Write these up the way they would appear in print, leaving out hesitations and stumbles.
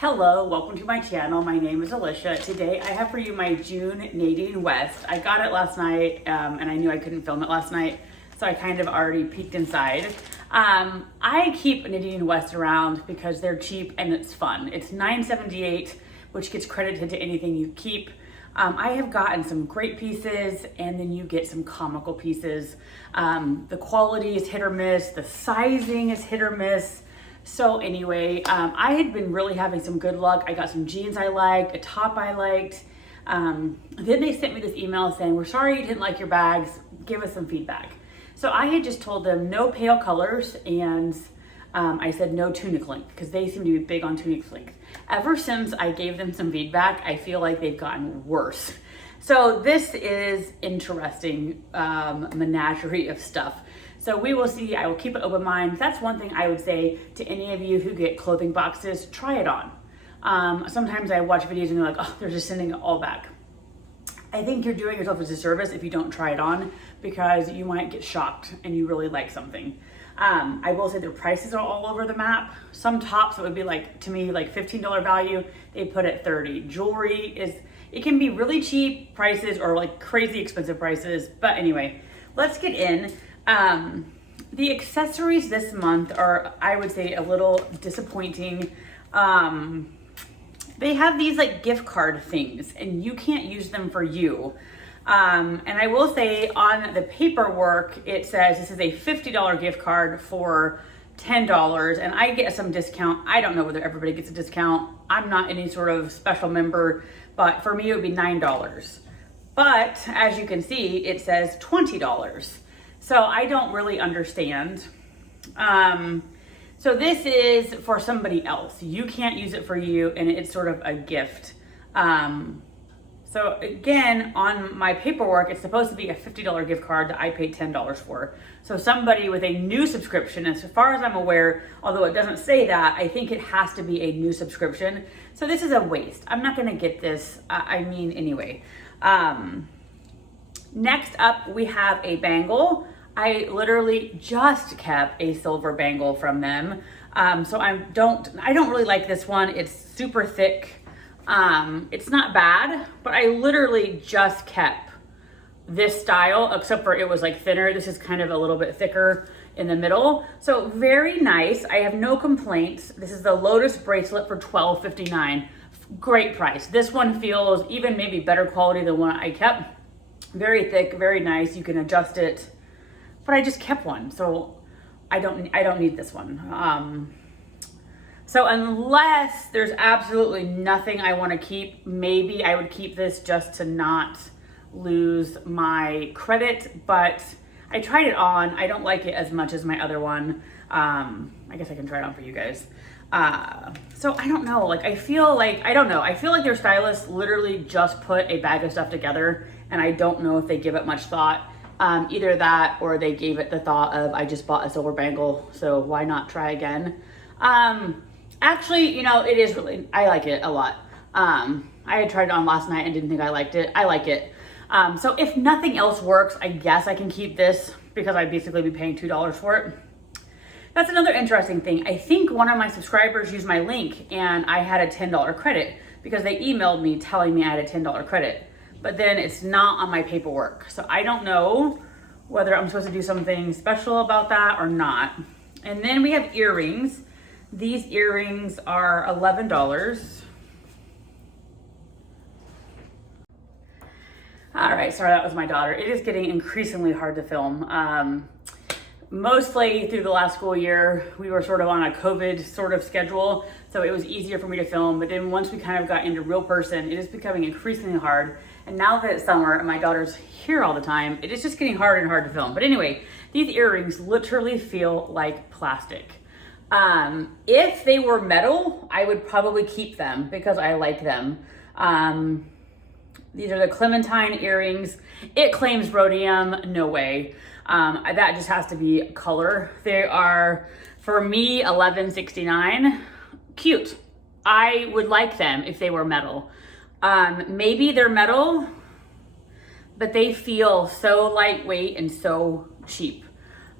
Hello, welcome to my channel. My name is Alicia. Today I have for you my June Nadine West. I got it last night and I knew I couldn't film it last night, so I kind of already peeked inside. I keep Nadine West around because they're cheap and it's fun. It's $9.78, which gets credited to anything you keep. I have gotten some great pieces and then you get some comical pieces. The quality is hit or miss, the sizing is hit or miss. So anyway, I had been really having some good luck. I got some jeans I liked, a top I liked. Then they sent me this email saying, we're sorry you didn't like your bags, give us some feedback. So I had just told them no pale colors and I said no tunic length because they seem to be big on tunic length. Ever since I gave them some feedback, I feel like they've gotten worse. So this is interesting menagerie of stuff. So we will see. I will keep an open mind. That's one thing I would say to any of you who get clothing boxes, try it on. Sometimes I watch videos and they're like, oh, they're just sending it all back. I think you're doing yourself a disservice if you don't try it on because you might get shocked and you really like something. I will say their prices are all over the map. Some tops that would be like, to me, like $15 value, they put at 30. Jewelry it can be really cheap prices or like crazy expensive prices. But anyway, let's get in. The accessories this month are, I would say, a little disappointing. They have these like gift card things and you can't use them for you. And I will say on the paperwork, it says this is a $50 gift card for $10 and I get some discount. I don't know whether everybody gets a discount. I'm not any sort of special member, but for me, it would be $9. But as you can see, it says $20. So I don't really understand. So this is for somebody else. You can't use it for you and it's sort of a gift. So again, on my paperwork, it's supposed to be a $50 gift card that I paid $10 for. So somebody with a new subscription, as far as I'm aware, although it doesn't say that, I think it has to be a new subscription. So this is a waste. I'm not gonna get this, anyway. Next up, we have a bangle. I literally just kept a silver bangle from them. So I don't really like this one. It's super thick. It's not bad, but I literally just kept this style, except for it was like thinner. This is kind of a little bit thicker in the middle. So very nice. I have no complaints. This is the Lotus bracelet for $12.59. Great price. This one feels even maybe better quality than one I kept. Very thick, very nice. You can adjust it. But I just kept one, so I don't need this one. So unless there's absolutely nothing I want to keep, maybe I would keep this just to not lose my credit. But I tried it on. I don't like it as much as my other one. I guess I can try it on for you guys. So I don't know. Like I feel like their stylist literally just put a bag of stuff together, and I don't know if they give it much thought. Either that or they gave it the thought of, I just bought a silver bangle, so why not try again? Actually, it is really, I like it a lot. I had tried it on last night and didn't think I liked it. I like it. So if nothing else works, I guess I can keep this because I'd basically be paying $2 for it. That's another interesting thing. I think one of my subscribers used my link and I had a $10 credit because they emailed me telling me I had a $10 credit. But then it's not on my paperwork. So I don't know whether I'm supposed to do something special about that or not. And then we have earrings. These earrings are $11. All right, sorry, that was my daughter. It is getting increasingly hard to film. Mostly through the last school year, we were sort of on a COVID sort of schedule. So it was easier for me to film. But then once we kind of got into real person, it is becoming increasingly hard. And now that it's summer and my daughter's here all the time, it is just getting harder and harder to film. But anyway, these earrings literally feel like plastic. If they were metal, I would probably keep them because I like them. These are the Clementine earrings. It claims rhodium, no way. That just has to be color. They are, for me, $11.69. Cute. I would like them if they were metal. Maybe they're metal, but they feel so lightweight and so cheap.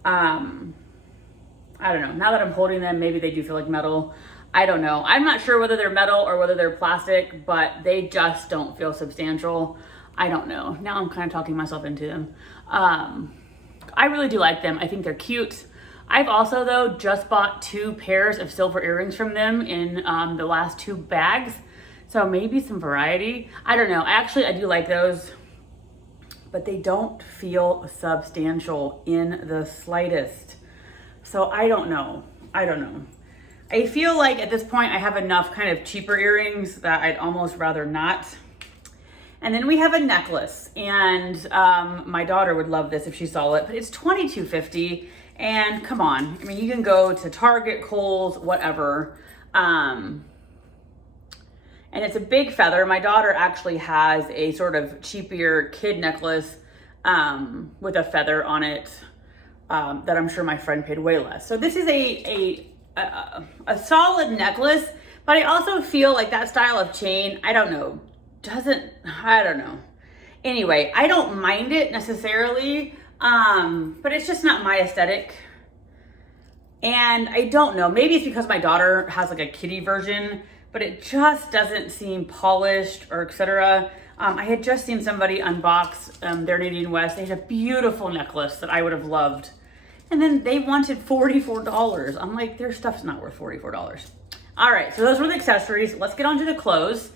I don't know. Now that I'm holding them, maybe they do feel like metal. I don't know. I'm not sure whether they're metal or whether they're plastic, but they just don't feel substantial. I don't know. Now I'm kind of talking myself into them. I really do like them. I think they're cute. I've also, though, just bought 2 pairs of silver earrings from them in the last 2 bags. So maybe some variety. I don't know. Actually, I do like those, but they don't feel substantial in the slightest. So I don't know. I don't know. I feel like at this point I have enough kind of cheaper earrings that I'd almost rather not. And then we have a necklace, and my daughter would love this if she saw it, but it's $22.50. And come on, I mean, you can go to Target, Kohl's, whatever. And it's a big feather. My daughter actually has a sort of cheaper kid necklace with a feather on it that I'm sure my friend paid way less. So this is a solid necklace, but I also feel like that style of chain, I don't know. Anyway, I don't mind it necessarily, but it's just not my aesthetic. And I don't know, maybe it's because my daughter has like a kiddie version, but it just doesn't seem polished or etc. I had just seen somebody unbox their Nadine West. They had a beautiful necklace that I would have loved. And then they wanted $44. I'm like, their stuff's not worth $44. All right, so those were the accessories. Let's get on to the clothes.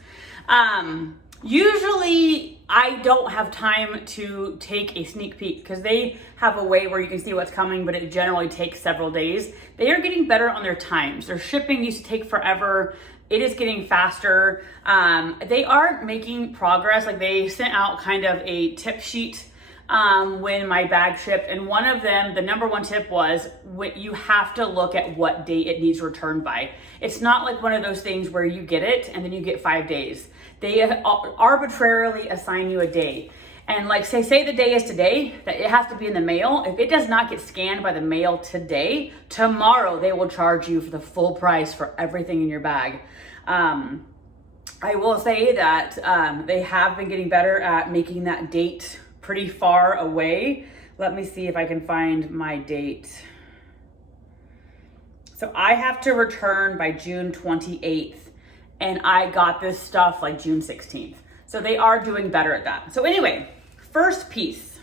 Usually I don't have time to take a sneak peek because they have a way where you can see what's coming, but it generally takes several days. They are getting better on their times. Their shipping used to take forever. It is getting faster. They are making progress. Like they sent out kind of a tip sheet when my bag shipped, and one of them, the number 1 tip was you have to look at what date it needs returned by. It's not like one of those things where you get it and then you get 5 days. They arbitrarily assign you a day. And like say the day is today, that it has to be in the mail. If it does not get scanned by the mail today, tomorrow they will charge you for the full price for everything in your bag. I will say that they have been getting better at making that date pretty far away. Let me see if I can find my date. So I have to return by June 28th, and I got this stuff like June 16th. So they are doing better at that. So anyway, first piece.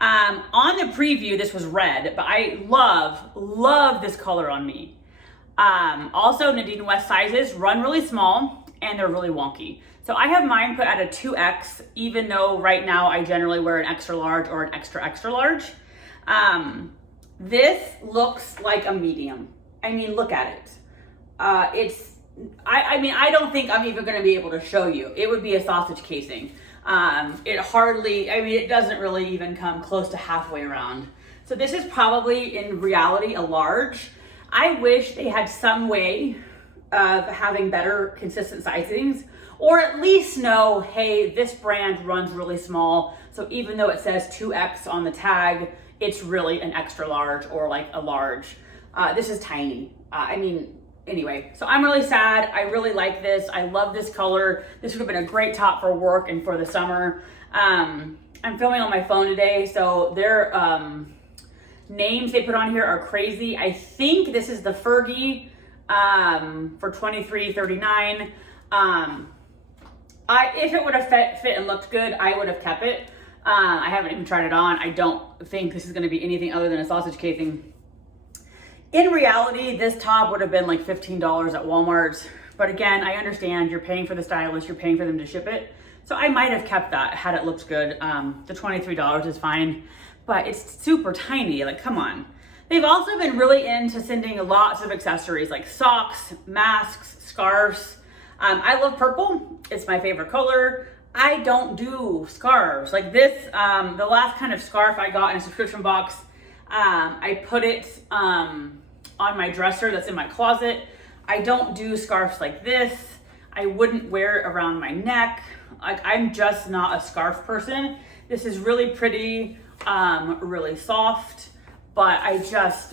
On the preview, this was red, but I love this color on me. Also, Nadine West sizes run really small and they're really wonky. So I have mine put at a 2X, even though right now I generally wear an extra large or an extra large. This looks like a medium. I mean, look at it. I mean, I don't think I'm even gonna be able to show you. It would be a sausage casing. It doesn't really even come close to halfway around. So this is probably in reality a large. I wish they had some way of having better consistent sizings, or at least know, hey, this brand runs really small. So even though it says 2X on the tag, it's really an extra large or like a large. This is tiny. Anyway, so I'm really sad. I really like this. I love this color. This would have been a great top for work and for the summer. I'm filming on my phone today, so their names they put on here are crazy. I think this is the Fergie for $23.39. If it would have fit and looked good, I would have kept it. I haven't even tried it on. I don't think this is going to be anything other than a sausage casing. In reality, this top would have been like $15 at Walmart. But again, I understand you're paying for the stylist, you're paying for them to ship it. So I might have kept that had it looked good. The $23 is fine, but it's super tiny, like come on. They've also been really into sending lots of accessories like socks, masks, scarves. I love purple, it's my favorite color. I don't do scarves. Like this, the last kind of scarf I got in a subscription box, I put it on my dresser that's in my closet. I don't do scarves like this. I wouldn't wear it around my neck. Like I'm just not a scarf person. This is really pretty, really soft, but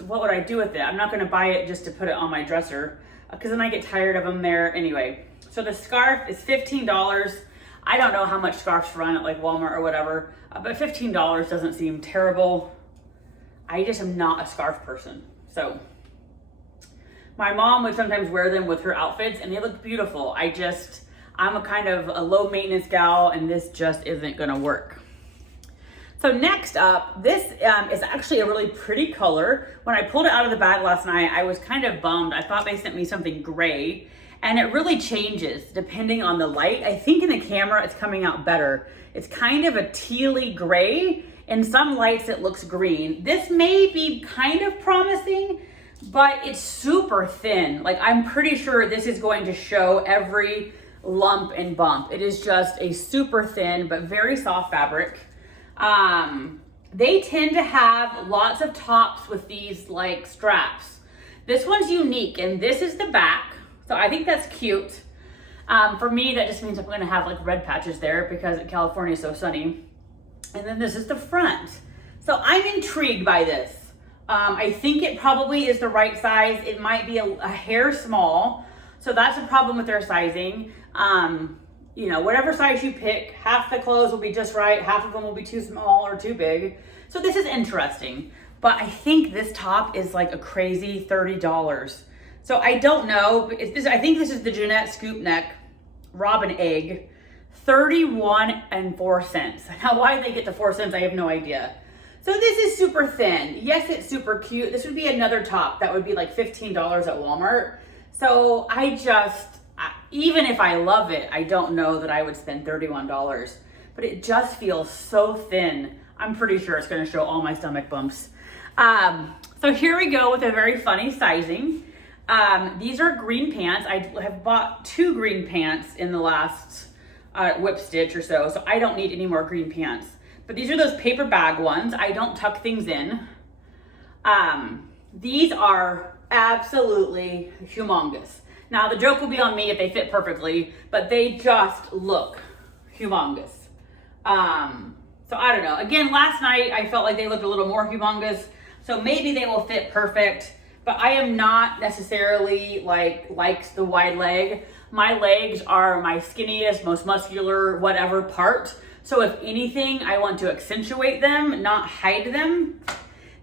what would I do with it? I'm not gonna buy it just to put it on my dresser because then I get tired of them there anyway. So the scarf is $15. I don't know how much scarves run at like Walmart or whatever, but $15 doesn't seem terrible. I just am not a scarf person. So My mom would sometimes wear them with her outfits and they look beautiful. I'm a kind of a low maintenance gal and this just isn't gonna work. So next up, this is actually a really pretty color. When I pulled it out of the bag last night, I was kind of bummed. I thought they sent me something gray, and it really changes depending on the light. I think in the camera, it's coming out better. It's kind of a tealy gray. In some lights, it looks green. This may be kind of promising, but it's super thin. Like, I'm pretty sure this is going to show every lump and bump. It is just a super thin, but very soft fabric. They tend to have lots of tops with these like straps. This one's unique, and this is the back. So I think that's cute. For me, that just means I'm gonna have like red patches there because California is so sunny. And then this is the front. So I'm intrigued by this. I think it probably is the right size. It might be a hair small. So that's a problem with their sizing. You know, whatever size you pick, half the clothes will be just right, half of them will be too small or too big. So this is interesting, but I think this top is like a crazy $30. So I don't know, but I think this is the Jeanette Scoop Neck Robin Egg, 31 and 4 cents. Now why they get the 4 cents, I have no idea. So this is super thin. Yes, it's super cute. This would be another top that would be like $15 at Walmart. So even if I love it, I don't know that I would spend $31, but it just feels so thin. I'm pretty sure it's gonna show all my stomach bumps. So here we go with a very funny sizing. These are green pants. I have bought 2 green pants in the last whip stitch or so I don't need any more green pants. But these are those paper bag ones. I don't tuck things in. These are absolutely humongous. Now the joke will be on me if they fit perfectly, but they just look humongous. So I don't know. Again, last night I felt like they looked a little more humongous, so maybe they will fit perfect, but I am not necessarily like the wide leg. My legs are my skinniest, most muscular, whatever part. So if anything, I want to accentuate them, not hide them.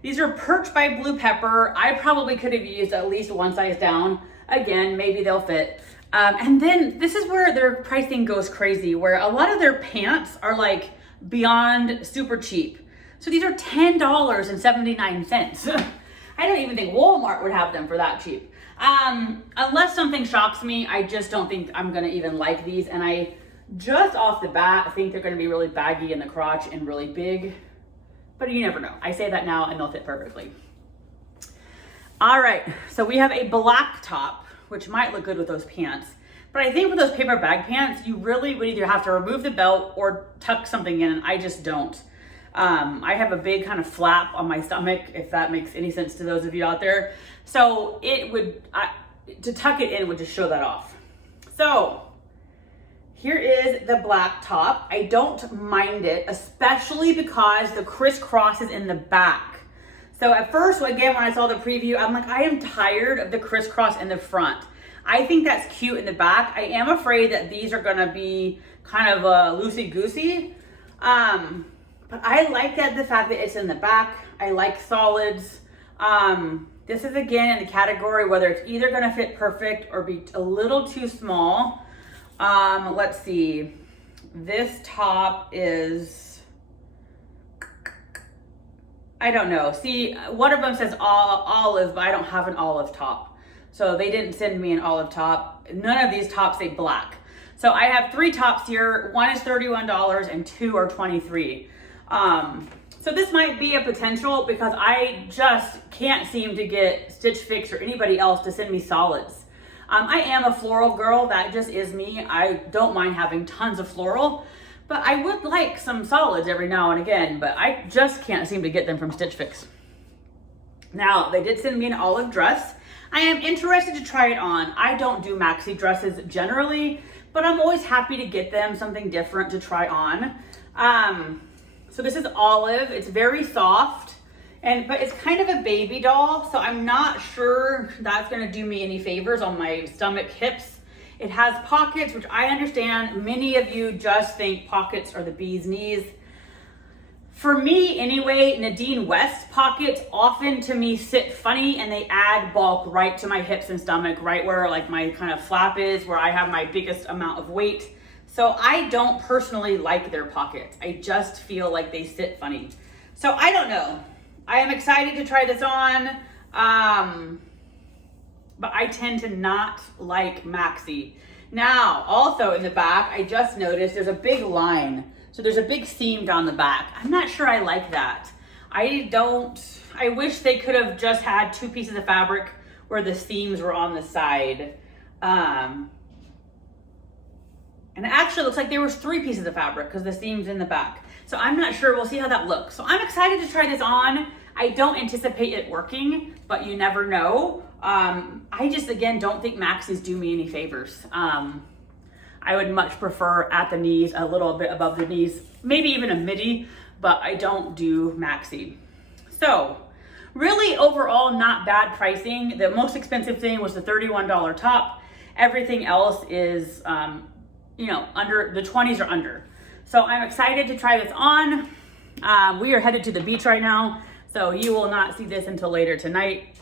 These are Perch by Blue Pepper. I probably could have used at least one size down. Again, maybe they'll fit. And then this is where their pricing goes crazy, where a lot of their pants are like beyond super cheap. So these are $10.79. I don't even think Walmart would have them for that cheap. Unless something shocks me, I just don't think I'm gonna even like these. And I just off the bat think they're gonna be really baggy in the crotch and really big, but you never know. I say that now and they'll fit perfectly. All right, so we have a black top, which might look good with those pants. But I think with those paper bag pants, you really would either have to remove the belt or tuck something in, and I just don't. I have a big kind of flap on my stomach, if that makes any sense to those of you out there. So to tuck it in would just show that off. So here is the black top. I don't mind it, especially because the crisscross is in the back. So at first, again, when I saw the preview, I'm like, I am tired of the crisscross in the front. I think that's cute in the back. I am afraid that these are gonna be kind of loosey-goosey. But I like the fact that it's in the back. I like solids. This is again in the category whether it's either gonna fit perfect or be a little too small. Let's see. This top is, I don't know. See, one of them says olive, but I don't have an olive top. So they didn't send me an olive top. None of these tops say black. So I have 3 tops here. One is $31 and 2 are $23. So this might be a potential because I just can't seem to get Stitch Fix or anybody else to send me solids. I am a floral girl. That just is me. I don't mind having tons of floral, but I would like some solids every now and again, but I just can't seem to get them from Stitch Fix. Now, they did send me an olive dress. I am interested to try it on. I don't do maxi dresses generally, but I'm always happy to get them something different to try on. So this is olive. It's very soft, but it's kind of a baby doll, so I'm not sure that's gonna do me any favors on my stomach, hips. It has pockets, which I understand many of you just think pockets are the bee's knees. For me anyway, Nadine West pockets often to me sit funny, and they add bulk right to my hips and stomach, right where like my kind of flap is, where I have my biggest amount of weight. So I don't personally like their pockets. I just feel like they sit funny. So I don't know. I am excited to try this on, but I tend to not like maxi. Now, also in the back, I just noticed there's a big line. So there's a big seam down the back. I'm not sure I like that. I wish they could have just had 2 pieces of fabric where the seams were on the side. And it actually looks like there was 3 pieces of fabric because the seam's in the back. So I'm not sure, we'll see how that looks. So I'm excited to try this on. I don't anticipate it working, but you never know. I just, again, don't think maxis do me any favors. I would much prefer at the knees, a little bit above the knees, maybe even a midi, but I don't do maxi. So really overall, not bad pricing. The most expensive thing was the $31 top. Everything else is, you know, under the 20s or under. So I'm excited to try this on. We are headed to the beach right now, so you will not see this until later tonight,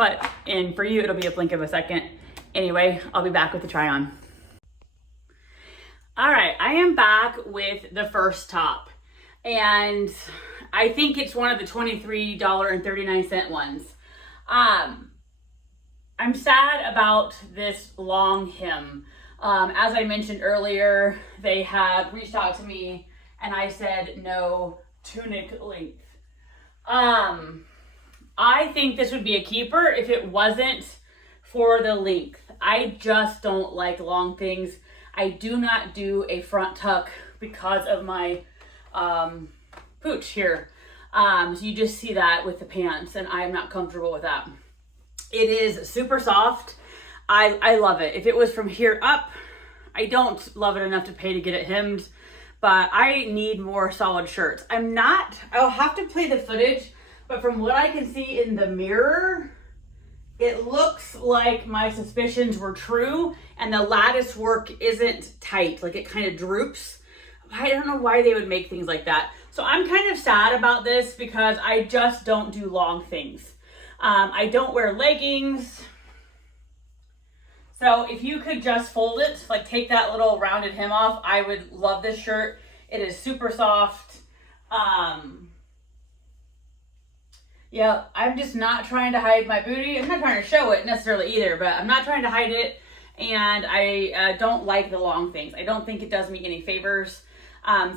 and for you, it'll be a blink of a second. Anyway, I'll be back with the try on. All right, I am back with the first top, and I think it's one of the $23.39 ones. I'm sad about this long hem. As I mentioned earlier, they had reached out to me and I said no tunic length. I think this would be a keeper if it wasn't for the length. I just don't like long things. I do not do a front tuck because of my pooch here. So you just see that with the pants, and I'm not comfortable with that. It is super soft. I love it. If it was from here up, I don't love it enough to pay to get it hemmed, but I need more solid shirts. I'll have to play the footage, but from what I can see in the mirror, it looks like my suspicions were true, and the lattice work isn't tight, like it kind of droops. I don't know why they would make things like that. So I'm kind of sad about this because I just don't do long things. I don't wear leggings. So if you could just fold it, like take that little rounded hem off, I would love this shirt. It is super soft. Yeah, I'm just not trying to hide my booty. I'm not trying to show it necessarily either, but I'm not trying to hide it. And I don't like the long things. I don't think it does me any favors.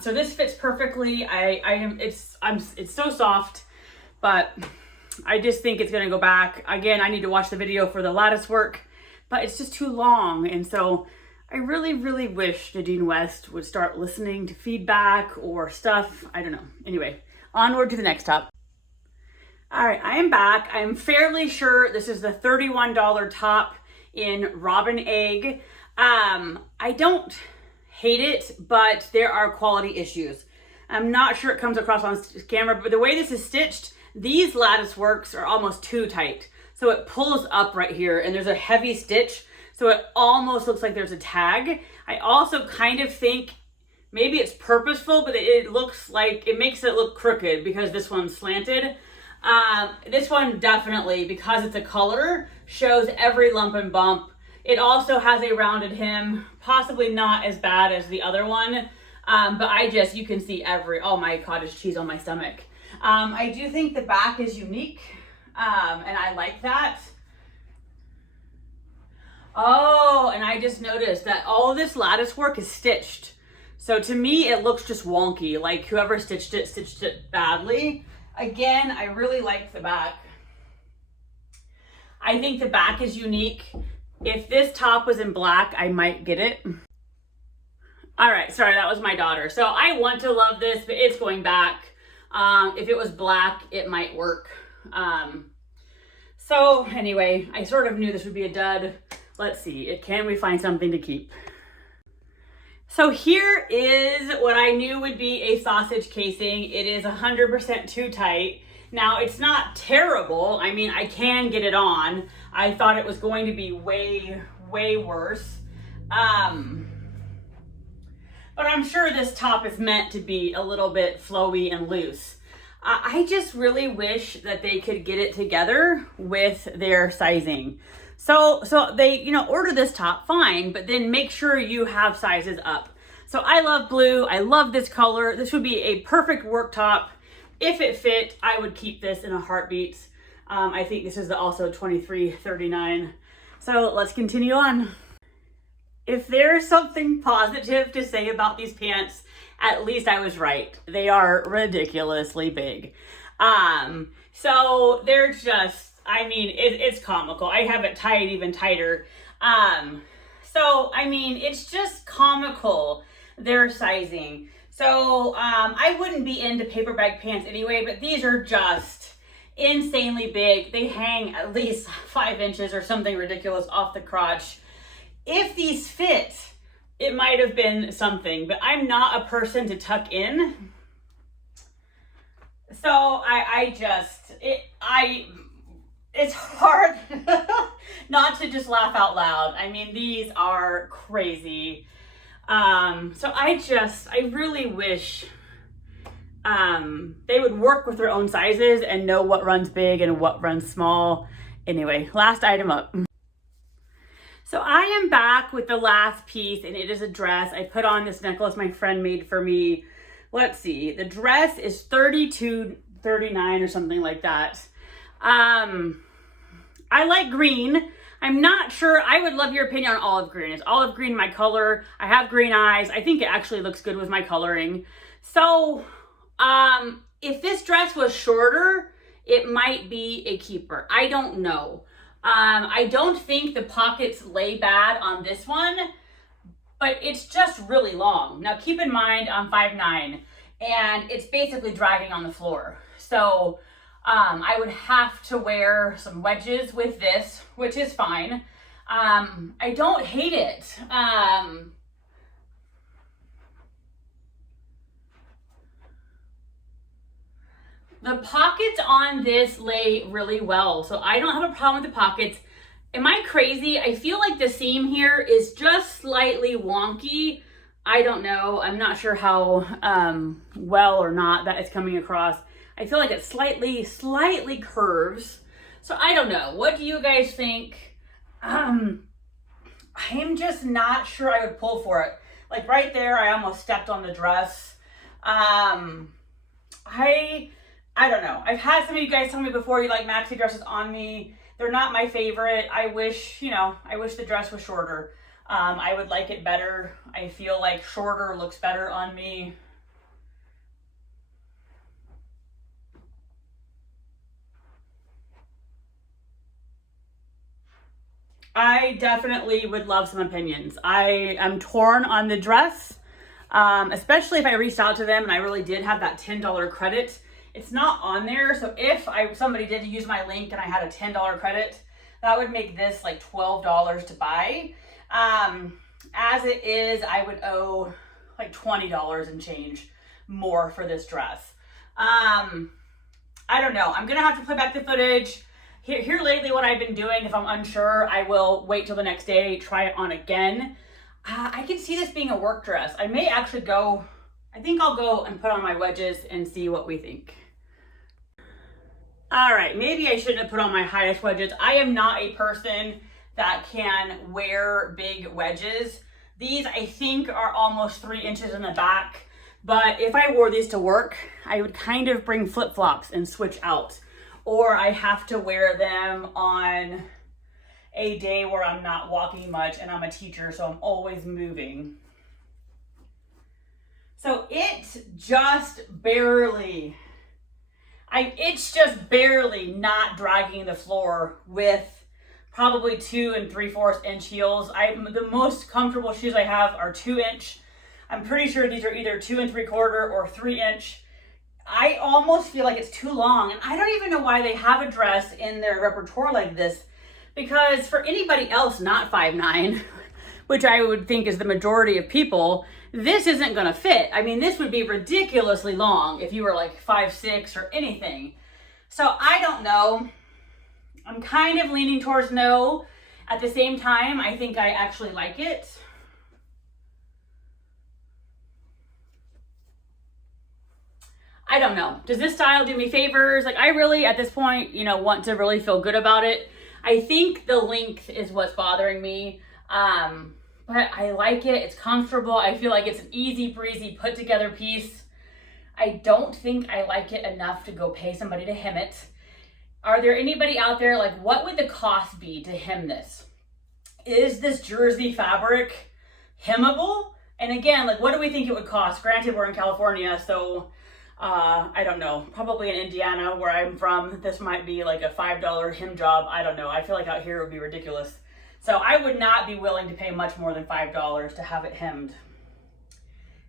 So this fits perfectly. It's so soft, but I just think it's gonna go back. Again, I need to watch the video for the lattice work, but it's just too long. And so I really, really wish Nadine West would start listening to feedback or stuff. I don't know. Anyway, onward to the next top. All right, I am back. I'm fairly sure this is the $31 top in Robin Egg. I don't hate it, but there are quality issues. I'm not sure it comes across on camera, but the way this is stitched, these lattice works are almost too tight. So it pulls up right here, and there's a heavy stitch, so it almost looks like there's a tag. I also kind of think maybe it's purposeful, but it looks like, it makes it look crooked because this one's slanted. This one definitely, because it's a color, shows every lump and bump. It also has a rounded hem, possibly not as bad as the other one, but you can see oh my cottage cheese on my stomach. I do think the back is unique, and I like that. Oh, and I just noticed that all of this lattice work is stitched. So to me, it looks just wonky, like whoever stitched it badly. Again, I really like the back. I think the back is unique. If this top was in black, I might get it. All right, sorry, that was my daughter. So I want to love this, but it's going back. If it was black, it might work. So anyway, I sort of knew this would be a dud. Let's see, can we find something to keep? So here is what I knew would be a sausage casing. It is 100% too tight. Now, it's not terrible. I mean, I can get it on. I thought it was going to be way, way worse. But I'm sure this top is meant to be a little bit flowy and loose. I just really wish that they could get it together with their sizing. So they, you know, order this top, fine, but then make sure you have sizes up. So I love blue. I love this color. This would be a perfect work top. If it fit, I would keep this in a heartbeat. I think this is also $23.39. So let's continue on. If there's something positive to say about these pants, at least I was right. They are ridiculously big. So they're just, I mean, it's comical. I have it tied even tighter. So, I mean, it's just comical, their sizing. So, I wouldn't be into paper bag pants anyway, but these are just insanely big. They hang at least 5 inches or something ridiculous off the crotch. If these fit, it might have been something, but I'm not a person to tuck in. So it's hard not to just laugh out loud. I mean, these are crazy. So I really wish they would work with their own sizes and know what runs big and what runs small. Anyway, last item up. So I am back with the last piece, and it is a dress. I put on this necklace my friend made for me. Let's see, the dress is $32.39 or something like that. I like green. I'm not sure. I would love your opinion on olive green. Is olive green my color? I have green eyes. I think it actually looks good with my coloring. So if this dress was shorter, it might be a keeper. I don't know. I don't think the pockets lay bad on this one, but it's just really long. Now keep in mind I'm 5'9", and it's basically dragging on the floor. So I would have to wear some wedges with this, which is fine. I don't hate it. The pockets on this lay really well, so I don't have a problem with the pockets. Am I crazy? I feel like the seam here is just slightly wonky. I don't know. I'm not sure how well or not that is coming across. I feel like it slightly curves. So I don't know. What do you guys think? I am just not sure I would pull for it. Like right there, I almost stepped on the dress. I don't know. I've had some of you guys tell me before you like maxi dresses on me. They're not my favorite. I wish the dress was shorter. I would like it better. I feel like shorter looks better on me. I definitely would love some opinions. I am torn on the dress, especially if I reached out to them and I really did have that $10 credit. It's not on there, so if somebody did use my link and I had a $10 credit, that would make this like $12 to buy. As it is, I would owe like $20 and change more for this dress. I don't know. I'm gonna have to play back the footage. Here lately, what I've been doing, if I'm unsure, I will wait till the next day, try it on again. I can see this being a work dress. I may actually go, I think I'll go and put on my wedges and see what we think. All right, maybe I shouldn't have put on my highest wedges. I am not a person that can wear big wedges. These, I think, are almost 3 inches in the back, but if I wore these to work, I would kind of bring flip-flops and switch out. Or I have to wear them on a day where I'm not walking much and I'm a teacher, so I'm always moving. So it's just barely not dragging the floor with probably 2 3/4 inch heels. The most comfortable shoes I have are 2 inch. I'm pretty sure these are either 2 3/4 or 3 inch. I almost feel like it's too long, and I don't even know why they have a dress in their repertoire like this, because for anybody else not 5'9", which I would think is the majority of people, this isn't gonna fit. I mean, this would be ridiculously long if you were like 5'6" or anything. So I don't know. I'm kind of leaning towards no. At the same time, I think I actually like it. I don't know. Does this style do me favors? Like I really, at this point, you know, want to really feel good about it. I think the length is what's bothering me. But I like it. It's comfortable. I feel like it's an easy breezy put together piece. I don't think I like it enough to go pay somebody to hem it. Are there anybody out there, like what would the cost be to hem this? Is this jersey fabric hemmable? And again, like what do we think it would cost? Granted, we're in California, so I don't know. Probably in Indiana, where I'm from, this might be like a $5 hem job. I don't know. I feel like out here it would be ridiculous. So I would not be willing to pay much more than $5 to have it hemmed.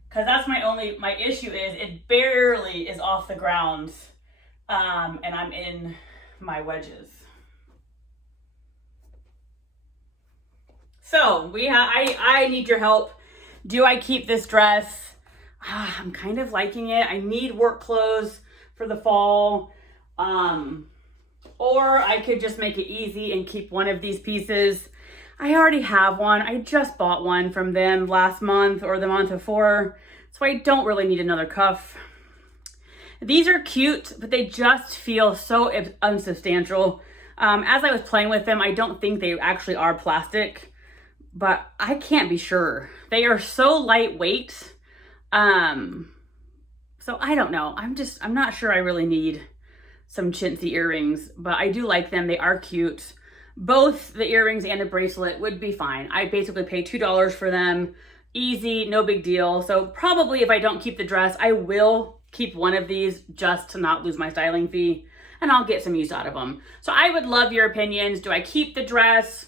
Because that's my issue is it barely is off the ground, and I'm in my wedges. So I need your help. Do I keep this dress? I'm kind of liking it. I need work clothes for the fall. Or I could just make it easy and keep one of these pieces. I already have one. I just bought one from them last month or the month before, so I don't really need another cuff. These are cute, but they just feel so unsubstantial. As I was playing with them, I don't think they actually are plastic, but I can't be sure. They are so lightweight. So I don't know. I'm not sure I really need some chintzy earrings, but I do like them. They are cute. Both the earrings and the bracelet would be fine. I basically pay $2 for them. Easy, no big deal. So probably if I don't keep the dress, I will keep one of these just to not lose my styling fee, and I'll get some use out of them. So I would love your opinions. Do I keep the dress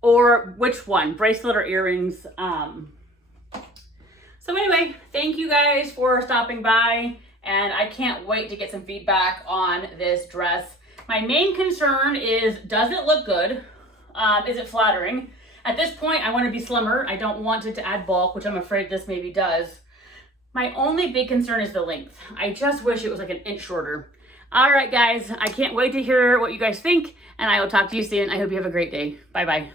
or which one, bracelet or earrings? So anyway, thank you guys for stopping by, and I can't wait to get some feedback on this dress. My main concern is, does it look good? Is it flattering? At this point, I want to be slimmer. I don't want it to add bulk, which I'm afraid this maybe does. My only big concern is the length. I just wish it was like an inch shorter. All right, guys, I can't wait to hear what you guys think, and I will talk to you soon. I hope you have a great day. Bye-bye.